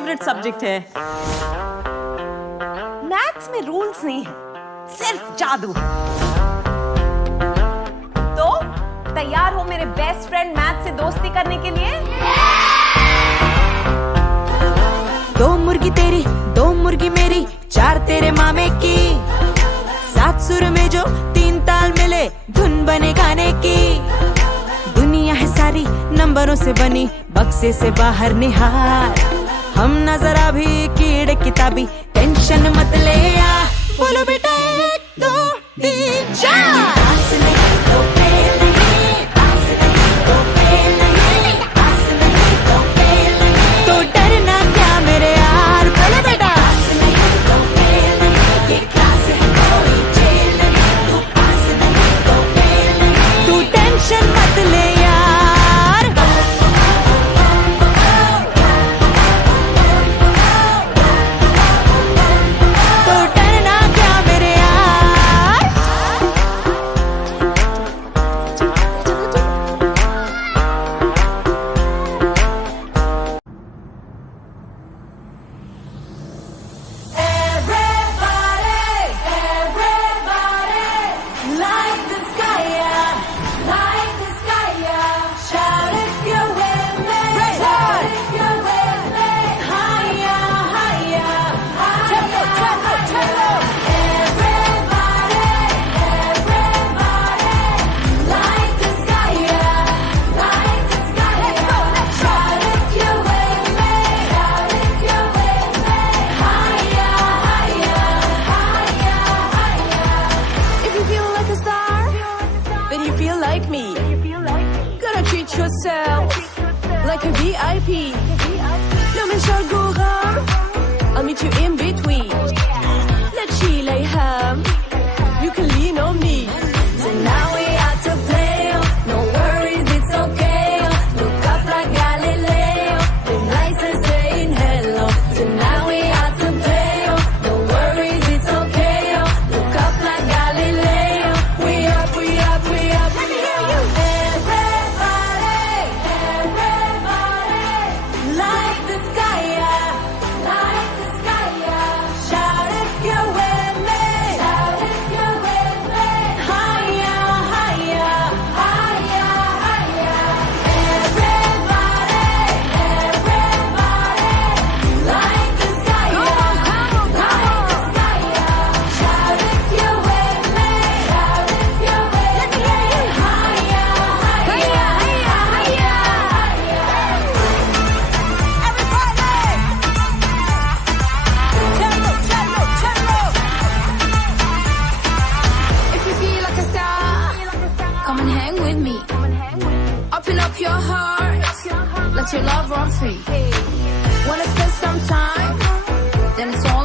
Favourite subject है। मैथ्स में रूल्स नहीं है, सिर्फ जादू। तो तैयार हो मेरे बेस्ट फ्रेंड मैथ से दोस्ती करने के लिए? दो मुर्गी तेरी, दो मुर्गी मेरी, चार तेरे मामे की, सात सुर में जो तीन ताल मिले, धुन बने गाने की। दुनिया है सारी नंबरों से बनी, बक्से से बाहर निहार। हम न जरा भी कीड़े किताबी, टेंशन मत ले या। बोलो बेटा 1 2 3 4। तो डरना क्या मेरे यार, बोलो बेटा। तू टेंशन मत ले यार। तो डरना क्या मेरे यार। Yourself like a VIP. No man shall go wrong. I'll meet you in between. Let's chill like ham. You can lean on me. So now we have to play. No worries, it's okay. Look up like Galileo. The lights are saying hello. So now we have to play. No worries, it's okay. Look up like Galileo. We up, we up, we up. Let me hear you. Up your heart, let your love run free. Wanna spend some time, then it's all